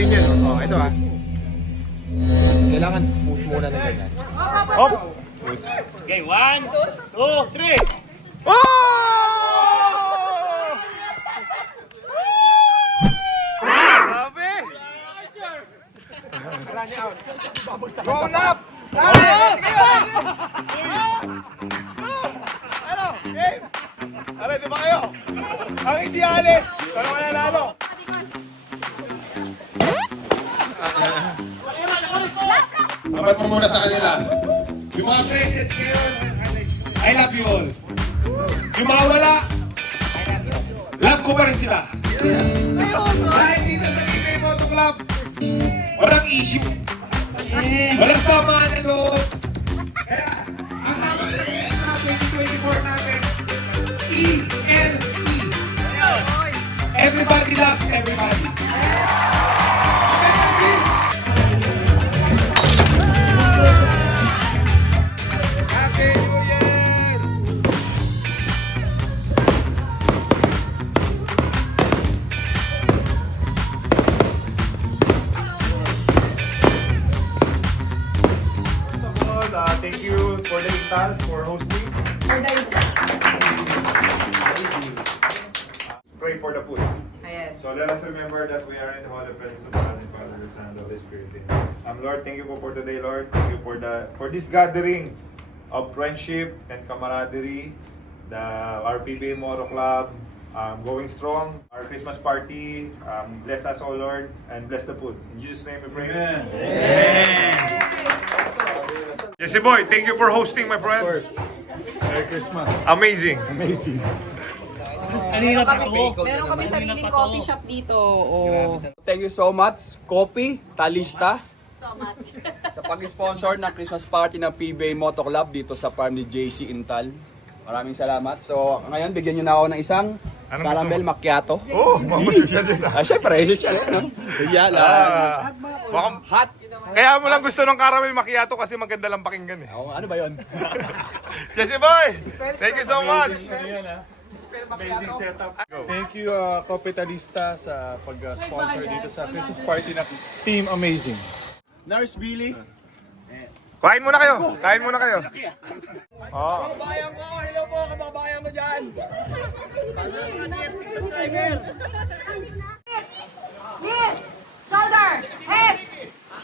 rin yan. Oh, ito ha. Kailangan push muna ng ganyan. Hop! Okay, 1, 2, 3. Oh! Sabi! Grown up! Ano? Game? Ano, di ba kayo? Ang hindi alis! Ano ka nanalo? Dapat mo muna sa kanila. Yung mga present ngayon, I love you all. Yung mga wala, love ko pa rin sila. Dahil dito sa PBA Moto Club, walang issue. Walang samaan ng loob. Kaya, ang tama sa 2024 natin, ELE. Everybody loves everybody. Happy New Year! Thank you for the Intals for hosting. Pray for the food. Yes. So let us remember that we are in the holy presence of God and Father, the Son, and the Holy Spirit. Lord, thank you for today, Lord. Thank you for this gathering of friendship and camaraderie. Our PBA Moto Club going strong. Our Christmas party. Bless us, O Lord, and bless the food. In Jesus' name we pray. Amen. Amen. Jesse Boy, thank you for hosting, my friend. Of course. Merry Christmas. Amazing. Amazing. Kanina pa to. Meron kami sariling coffee shop dito. Oh. Thank you so much, Coffee, Talista, So much. sa pag-sponsor ng Christmas party ng PBA Moto Club dito sa farm ni JC Intal. Maraming salamat. So, ngayon, bigyan nyo na ako ng isang Anong caramel gusto mo? macchiato. Oh, mamasyal din. Syempre, social eh, no? Yan, hot. Kaya mo lang gusto ng caramel macchiato kasi maganda lang pakinggan eh. Oh, ano ba yun? Jesse Boy, thank you so much. Amazing setup. Thank you, Kapitalista, sa pag-sponsor dito sa Christmas party ng Team Amazing. Nurse Billy. Kain muna kayo. Kain muna kayo. Oh. Kababayan ko! Hello po, kababayan mo dyan! Knees, shoulder, head,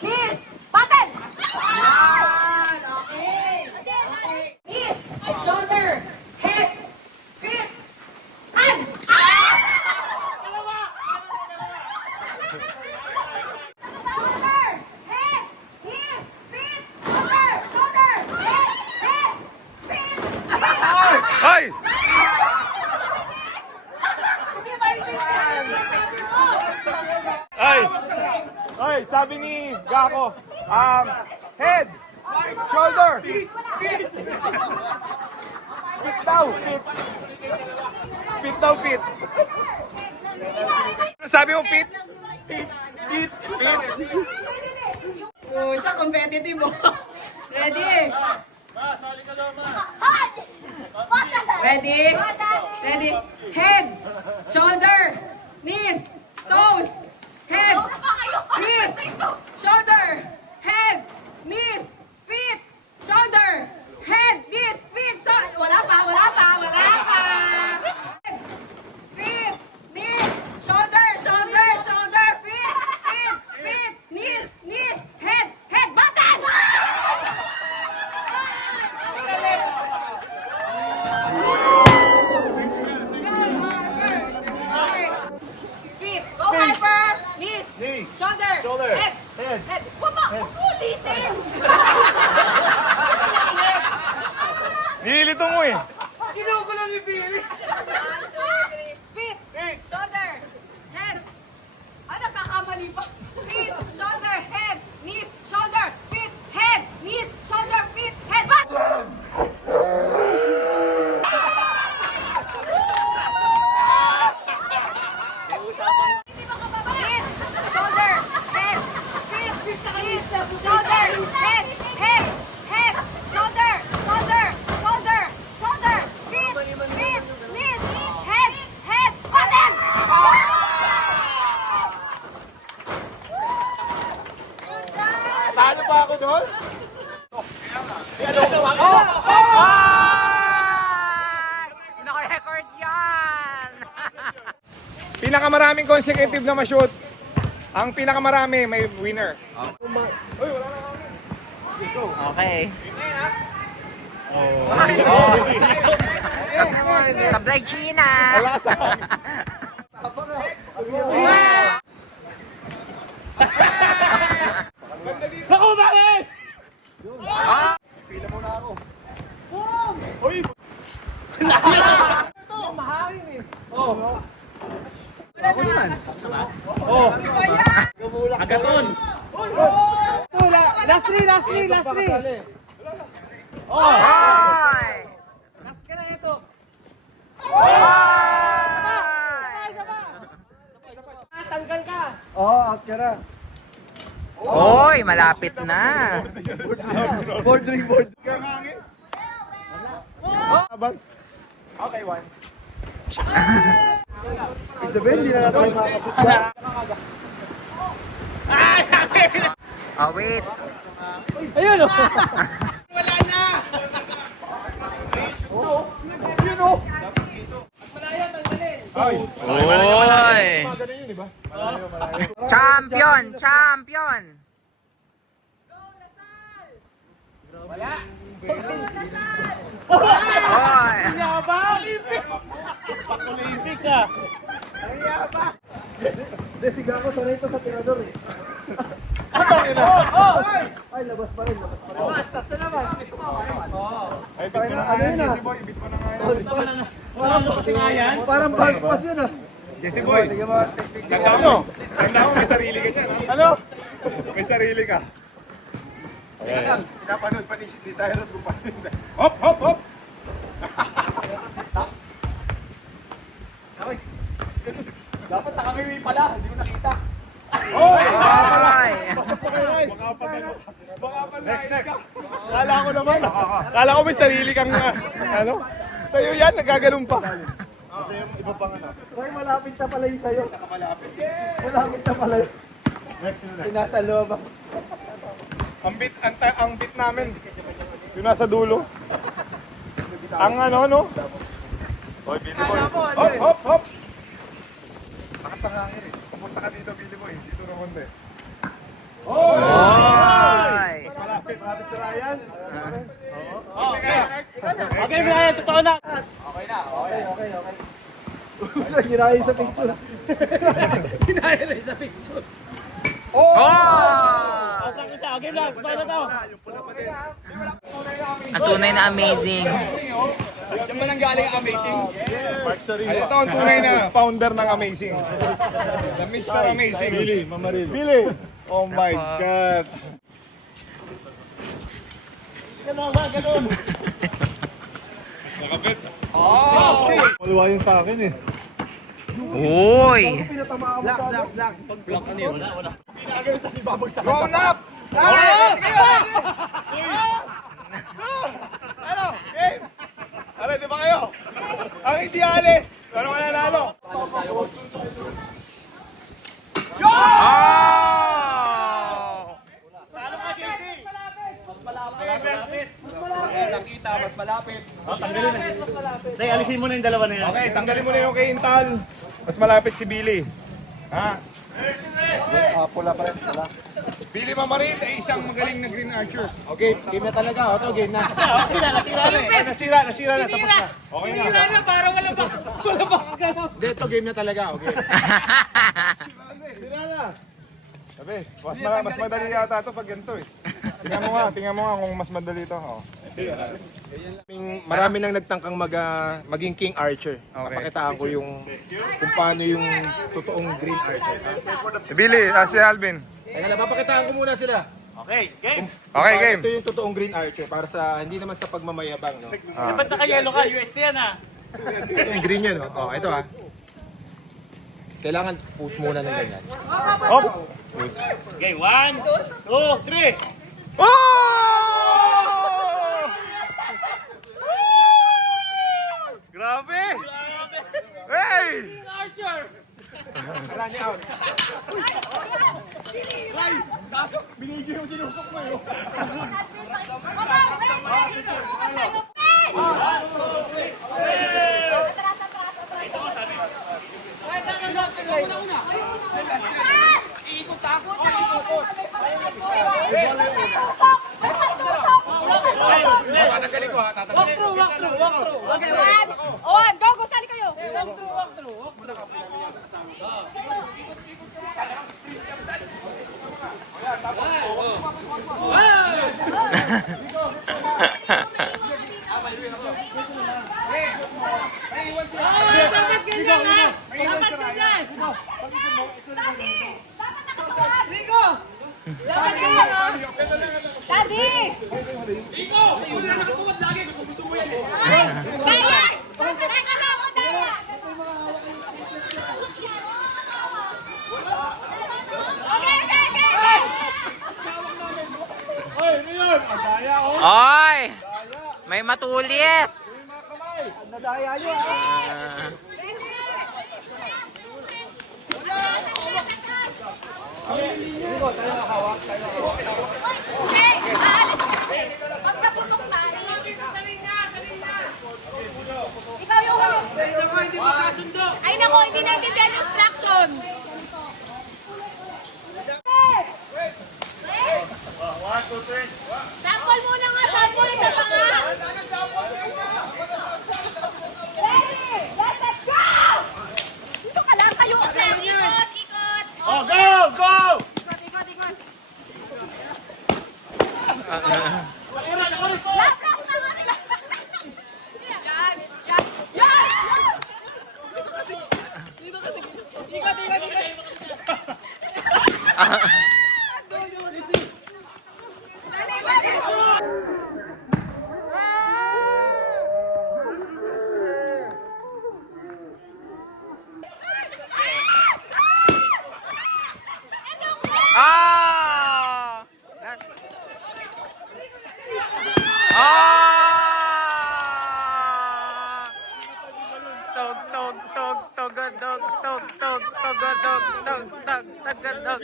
knees, button. Yan, okay. Knees, shoulder, head, feet, hand. Shoulder, head, knees, feet, shoulder, head, feet. Ay! Ay! Ay, sabi ni Gako, head, shoulder, feet daw, feet. Feet daw, feet. Sabi mo feet? Feet. Oh, siya competitive mo. Ready? Ready? Ready? Head, shoulder, knees, toes, head, knees, shoulder, head, knees, feet, shoulder, head, knees, feet, shoulder. Wala pa. Head, feet, knees, shoulder, feet, knees, head, button! Feet, go hyper, knees, shoulder, head. Huwag mo ulitin! Nililito mo eh. Feet, shoulder, head. Ano, kakamali pa? Feet, shoulder, head, knees, shoulder, feet, head, knees, shoulder, feet, head, button! Knees, shoulder, head, feet, knees, shoulder, head, shoulder, feet, knees, Pinakamaraming consecutive na ma-shoot. Ang pinakamarami may winner. Okay. Sablay China. Naku, bakit? Agaton. Hoy! Hoy, malapit na. Okay, one. Oh, wait. Hoy! Champion! Champion! Hoy! Yabang! Olympics ah! Ay, bit mo na nga yan, Jesse Boy. Bit mo na nga yan. Parang nga yan. Parang balls pass yun ah. Jesse Boy. Ganda mo. Ganda mo, may sarili ka dyan. Ano? May sarili ka. Pinapanood pa ni Cyrus kung paano yun. Hop, hop, hop! Dapat nakamiwi pala, hindi ko nakita. Hoy! Hoy! Pasok po kayo, Ray. Baka pa next. Kala ko naman. Kala ko may sarili kang, ano? Sa'yo yan, nagaganon pa. Kasi yung iba pang ano. Hoy, malapit na pala yung sayo. Malapit na pala yun. Pinasa loob ako. Ang beat namin. Yung nasa dulo. Ang ano, no? Hoy, Billy Boy. Hop, hop, hop! Nakasangangin eh. Pumunta ka dito, Billy Boy. Dito naman eh. Hoy! Mas malapit si Ryan. Okay, Brian, totoo na. Ginahin sa picture. Oh! Okay, isa. Okay, Brian, totoo na to. Ang tunay na amazing. Diyan ba nang galing ang amazing? Ito ang tunay na founder ng Amazing. The Mr. Amazing. Billy, Mamaril. Billy! Oh my God. Ganun ba, ganun. Nakapit. Oh! Maluwa yun sa akin eh. Hoy! Grown up! Alright! Ano? Game? Ano, di ba kayo? Ang hindi alis! Ano ka nanalo? Oh! Talo ka, JC. Nakita, mas malapit. Tanggalin na. Dahil alisin mo na yung dalawa na yan. Okay, tanggalin mo na yung kay Intal. Mas malapit si Billy. Ha? Pula pa rin. Pula. Billy Mamarin ay isang magaling na green archer. Okay, game na talaga. Ito, game na. Okay na, natira na eh. Nasira na, tapos na. Okay na. Hindi, ito game na talaga. Okay. Sira na. Sabi, mas madali yata ito pag ganito eh. Tingnan mo nga kung mas madali ito. Oh. Marami nang nagtangkang maging king archer. Papakitaan ko yung kung paano yung totoong green archer. Billy, si Alvin. Teka lang, papakitaan ko muna sila. Okay, game. Okay, game. Ito yung totoong green archer para sa hindi naman sa pagmamayabang, no? Dapat naka-yellow ka, USD yan ah. Ito yung green yun, no? Oh, ito ha. Kailangan push muna ng ganyan. Hop! Okay, 1, 2, 3. Oh! Grabe! Hey! Run out. Ay! Kaso, binigyan yung sinusok mo yun. Atras, atras, atras. Okay, one, go, sali kayo. Daddy! Kaya! Teka lang, Daya! Okay. Oy! May matulis! Nadaya nyo ah. Okay, aalis kami. Pag naputok tayo. Ikaw yung... Ay nako, hindi naintindihan yung instruction. Sample muna nga, sample sa panga. Ready? Let's go! Dito ka lang, kayo ka lang. Ikot. Oh, go! Ikot. Lap na nila. Yan. Ah! Ah! Tog, tog, tog, togodog, tog, tog, togodog, tog, tog, togodog.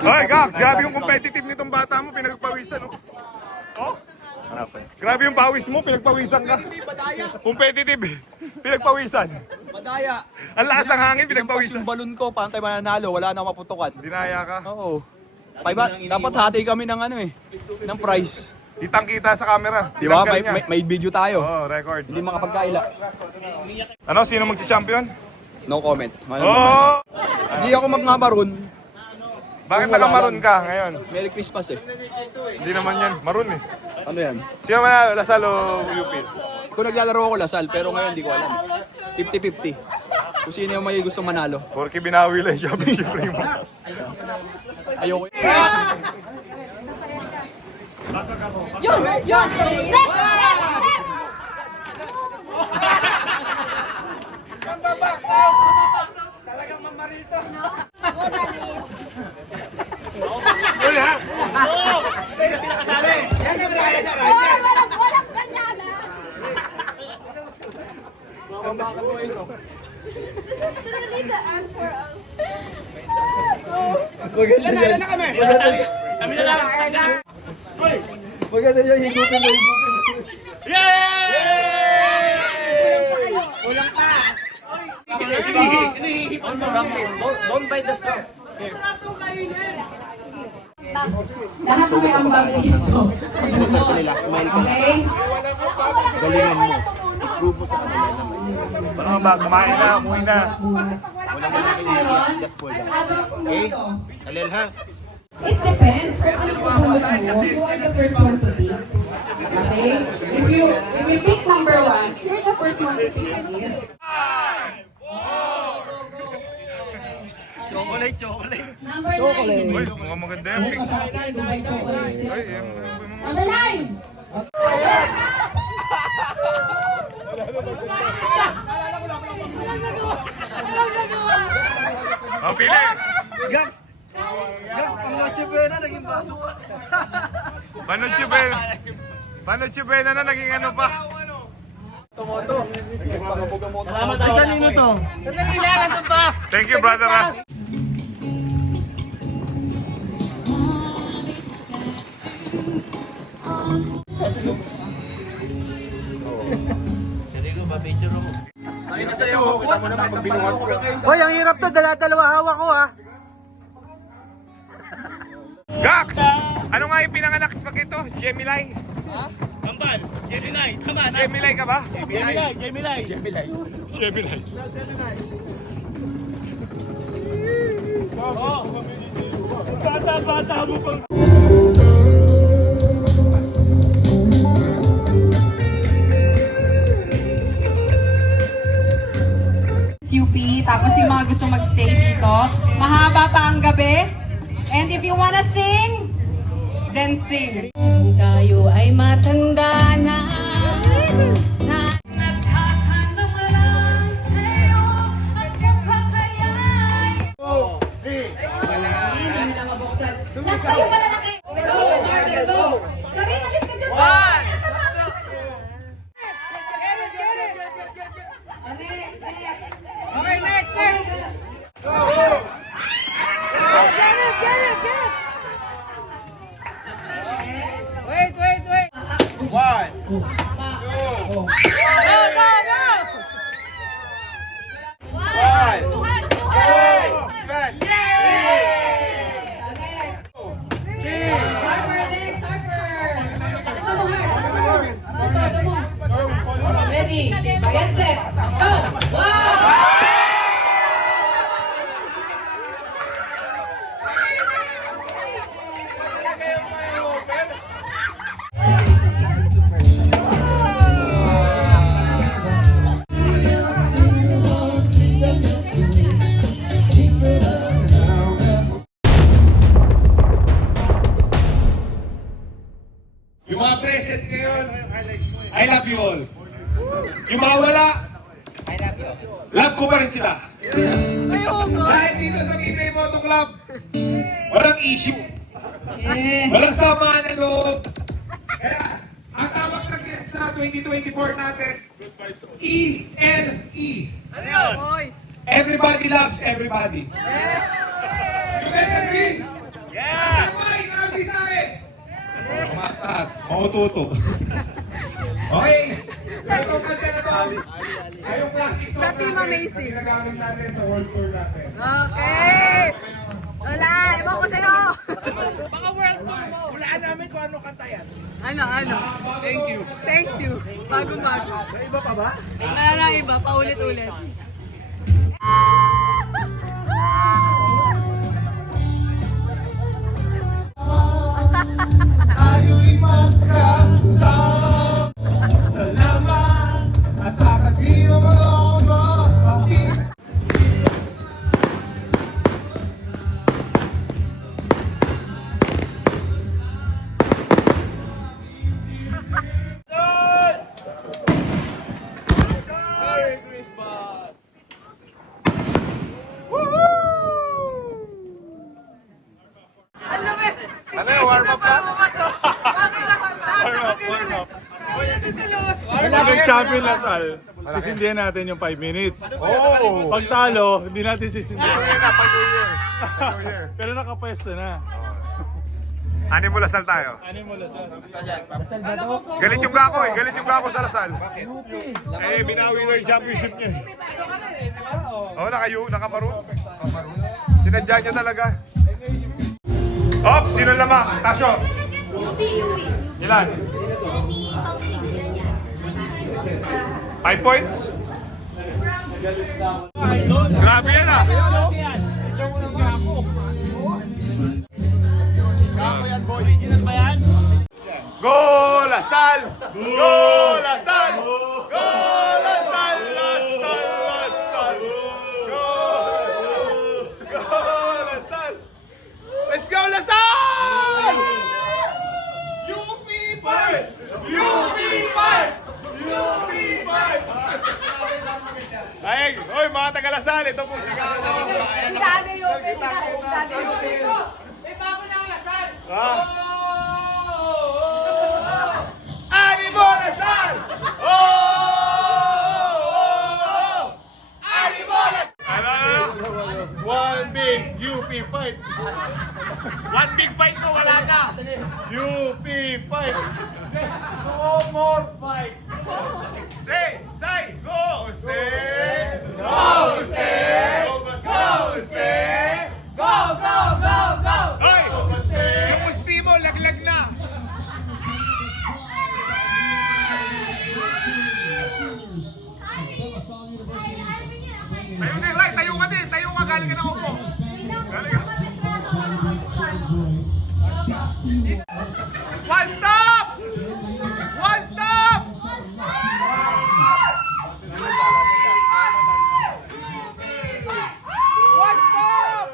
Hoy, Gax, grabe yung competitive nitong bata mo, pinagpawisan, oh. Oh? Grabe yung pawis mo, pinagpawisan ka. Competitive, eh. Pinagpawisan. Madaya. Ang lakas ng hangin, Pinagpawisan. pinagpawisan. Yung balon ko, paano tayo mananalo? Wala na akong maputukan. Dinaya ka. Oo. Dapat hati kami ng ano eh, ng prize. Kitang-kita sa camera. Di ba? Tinanggal niya. May video tayo. Oh, record. Hindi makapagkaila. Ano, sino magcha-champion? No comment. Oh! Hindi ako magmamaroon. Bakit Wala nakamaroon lang. ka ngayon? Merry Christmas eh. Hindi naman yan. Maroon eh. Ano yan? Sino man Lasal o UP? Kung naglalaro ako Lasal, pero ngayon hindi ko alam. 50-50. Kung sino yung may gusto manalo. Porque binawi lang siya. Siyempre mo. Ayoko. Yun! Set! Walang ganyan, This is really the end for us. Kami na lang. Maganda yung higupin mo. Don't bite the straw. Lahat na may ambag dito. Okay? Galingan mo. I-prove mo sa kanila na Ano ba? Kumain na, umuwi na. Lahat ngayon, adults mo ito. Alel ha? It depends kung ano pupulot mo. You are the first one to pick. Okay? If you pick number 1, you're the first one to pick a gift. Chocolate. Number 9. Uy, mukhang maganda yan. Fix. Dubai chocolate. Uy, yan. Number 9. Oh, pili! Gax, ang Noche Buena naging baso ka. Paano Chibena na naging ano pa? Tomoto. Nagpangabog ang moto. Salamat ako. Kanino to? Thank you, Brother Ras. Hindi ko ba picture mo? Hoy, ang hirap to. Dala-dalawa hawak ko ha. Gax! Ano nga yung pinanganak pag ito? Gemini? Kambal. Gemini. Tama na. Gemini ka ba? Gemini. Gemini. Bata mo pang... UP, tapos yung mga gusto magstay dito. Mahaba pa ang gabi. And if you wanna sing, then sing. Tayo ay matanda na. Sa nagtatanong lang sa'yo at napakayay. Hindi nila mabuksan. Last tayo malalaki. Go, Marvin, go. Sarina, alis ka dyan. One. Okay, next. Wait. One. Ready, get set, go! Yung mga present ngayon, I love you all. Yung mga wala, I love you. Love ko pa rin sila. Dahil dito sa PBA Moto Club, walang issue. Walang samaan ng loob. Kaya, ang tawag na sa 2024 natin, ELE. Ano yun? Everybody loves everybody. You guys agree? Yeah! Everybody loves sa akin. Mamastat. Maututo. Okay. So itong kanta na to, ay yung classic song Sa Team natin Amazing. na ginagamit natin sa world tour natin. Okay! Wala, iba ko sa'yo! Mga world tour mo. Hulaan namin kung ano kanta yan. Ano? Thank you. Bago-bago. May iba pa ba? Wala na iba, paulit-ulit. Tayo'y magkasama. Salamat at kakagino mo ang mapakit. Ano yung warm-up ka? Warm up. Nag-champion Lasal, sisindihan natin yung 5 minutes. Oh! Pag talo, hindi natin sisindihan. Pero nakapwesto na. Ano mo Lasal tayo? Ano mo Lasal? Galit yung gako eh. Galit yung gako sa Lasal. Bakit? Eh, binawi na yung championship niya. Oo, nakamaroon. Sinadya niya talaga. Hop! Sino lamang? Tasyo! Yupi. Ilan? Yupi something. Yan. 5 points? Grabe yan ah! Go Lasal! Go Lasal! Go Lasal! Lasal! Go! Go Lasal! Let's go Lasal! UP5! UP5! UP5! Ay, oy mga taga Lasal, ito pong sigaw ko. Dado yung Animo Lasal! Oh! Animo Lasal! Ano? One big UP fight! One big fight ko, wala ka! UP fight! No more fight! Say, go! Hoy! Yung gusti mo, laglag na! Tayo din, right? Tayo ka din! Tayo ka, galing ka na upo! One stop! One stop! One stop!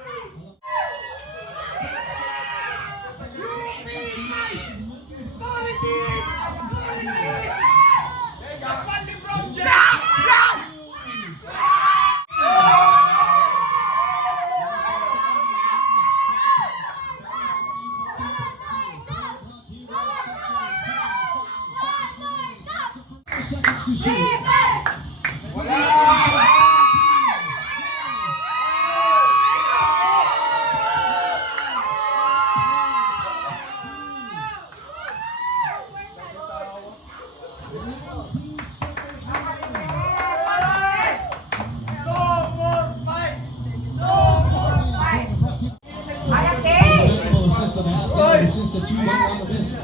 Since the 2 months out of this,